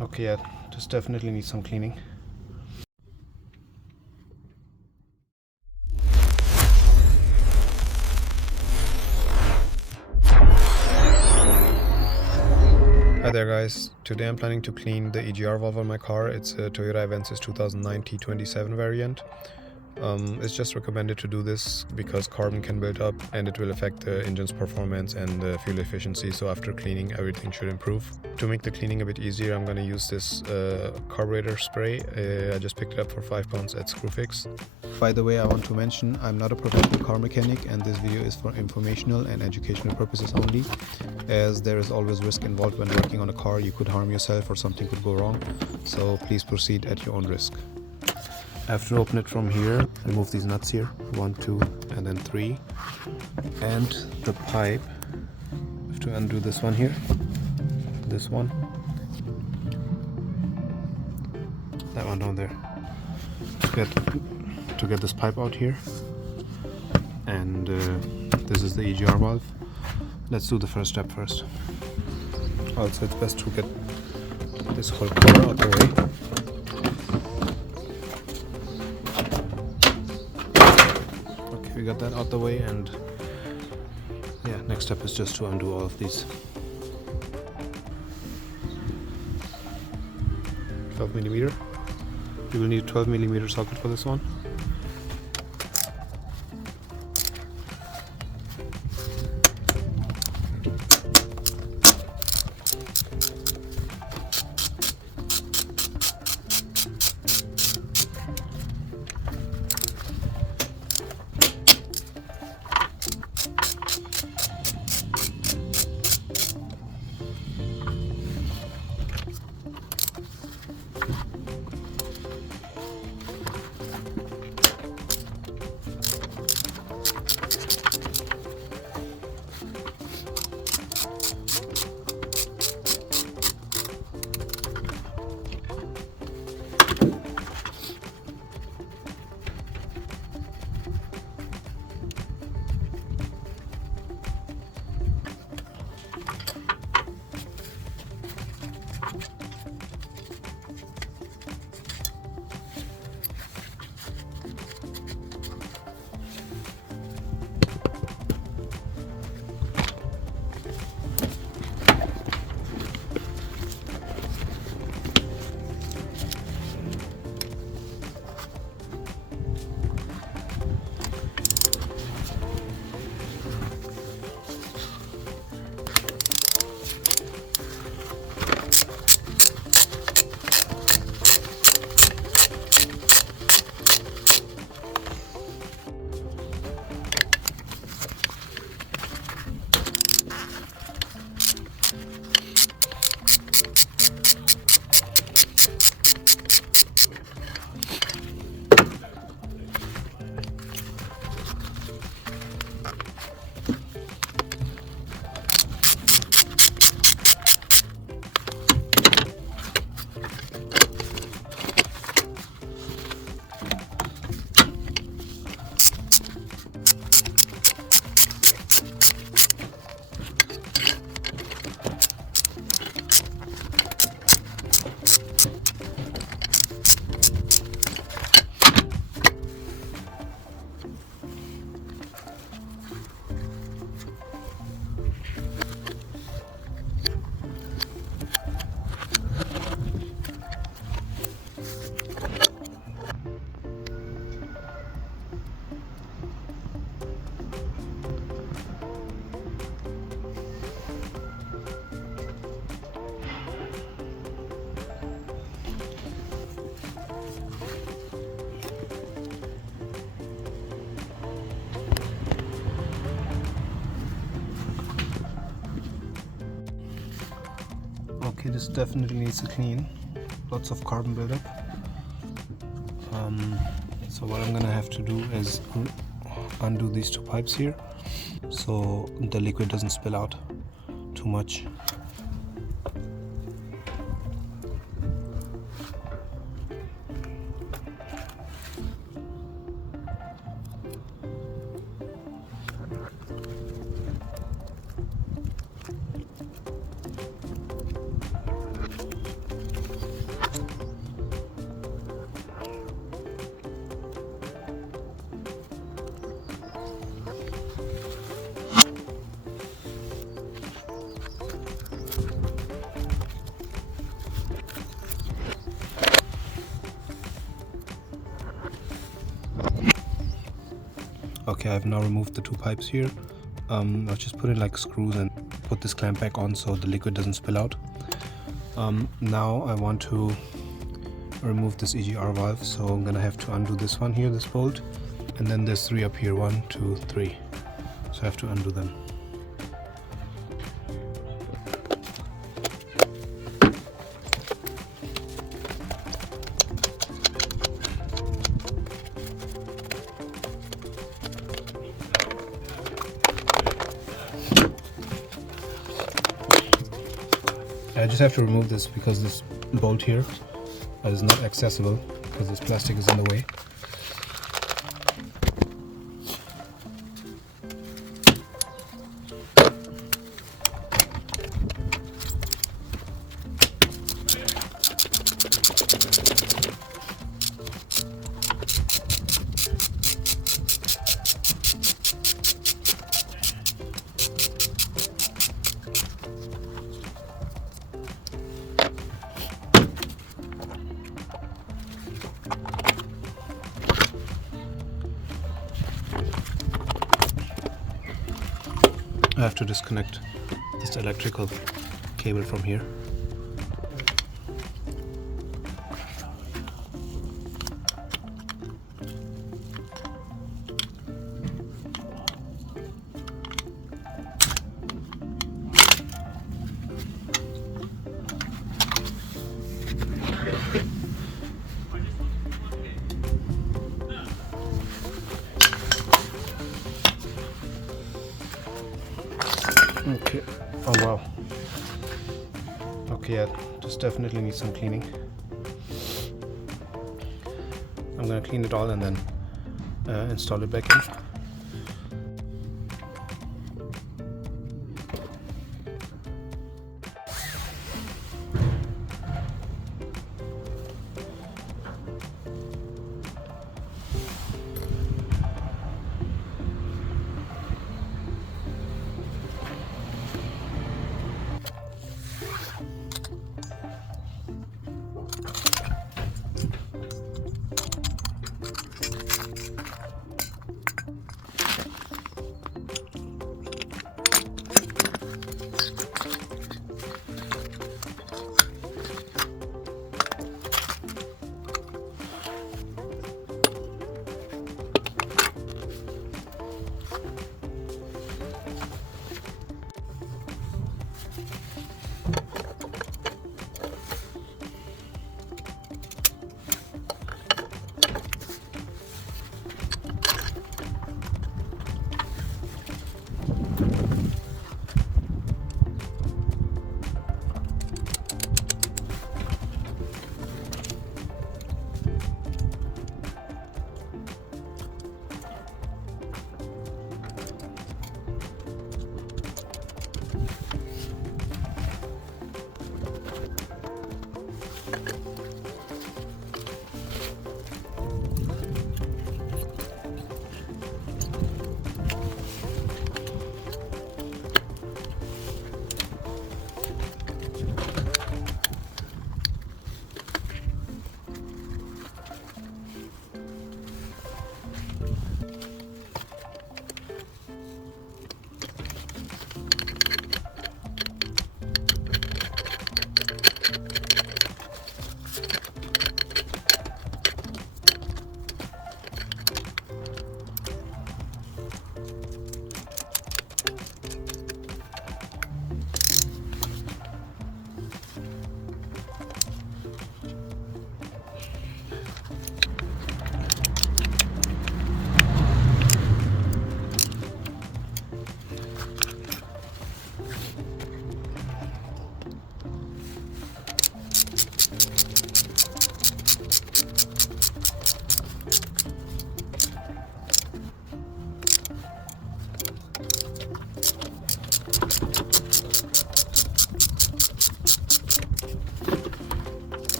Okay, yeah, this definitely needs some cleaning. Hi there guys, today I'm planning to clean the EGR valve on my car. It's a Toyota Avensis 2009 T27 variant. It's just recommended to do this because carbon can build up and it will affect the engine's performance and the fuel efficiency, so after cleaning everything should improve. To make the cleaning a bit easier, I'm going to use this carburetor spray. I just picked it up for £5 at Screwfix. By the way, I want to mention I'm not a professional car mechanic and this video is for informational and educational purposes only, as there is always risk involved when working on a car. You could harm yourself or something could go wrong, so please proceed at your own risk. I have to open it from here, remove these nuts here, 1, 2 and then 3, and the pipe, I have to undo this one here, this one, that one down there, to get this pipe out here, and this is the EGR valve. Let's do the first step first. Also, it's best to get this whole cover out the way. We got that out the way, and yeah, next step is just to undo all of these. 12mm. You will need a 12mm socket for this one. Okay, this definitely needs a clean. Lots of carbon buildup. So what I'm gonna have to do is undo these two pipes here, so the liquid doesn't spill out too much. Okay, I've now removed the two pipes here. I'll just put in like screws and put this clamp back on so the liquid doesn't spill out. Now I want to remove this EGR valve, so I'm gonna have to undo this one here, this bolt, and then there's three up here, 1, 2, 3. So I have to undo them. I just have to remove this because this bolt here is not accessible because this plastic is in the way. I have to disconnect this electrical cable from here. Okay, oh wow. Okay, yeah, this definitely needs some cleaning. I'm gonna clean it all and then install it back in.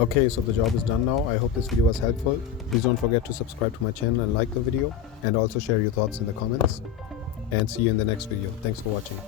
Okay, so the job is done now. I hope this video was helpful. Please don't forget to subscribe to my channel and like the video, and also share your thoughts in the comments. And see you in the next video. Thanks for watching.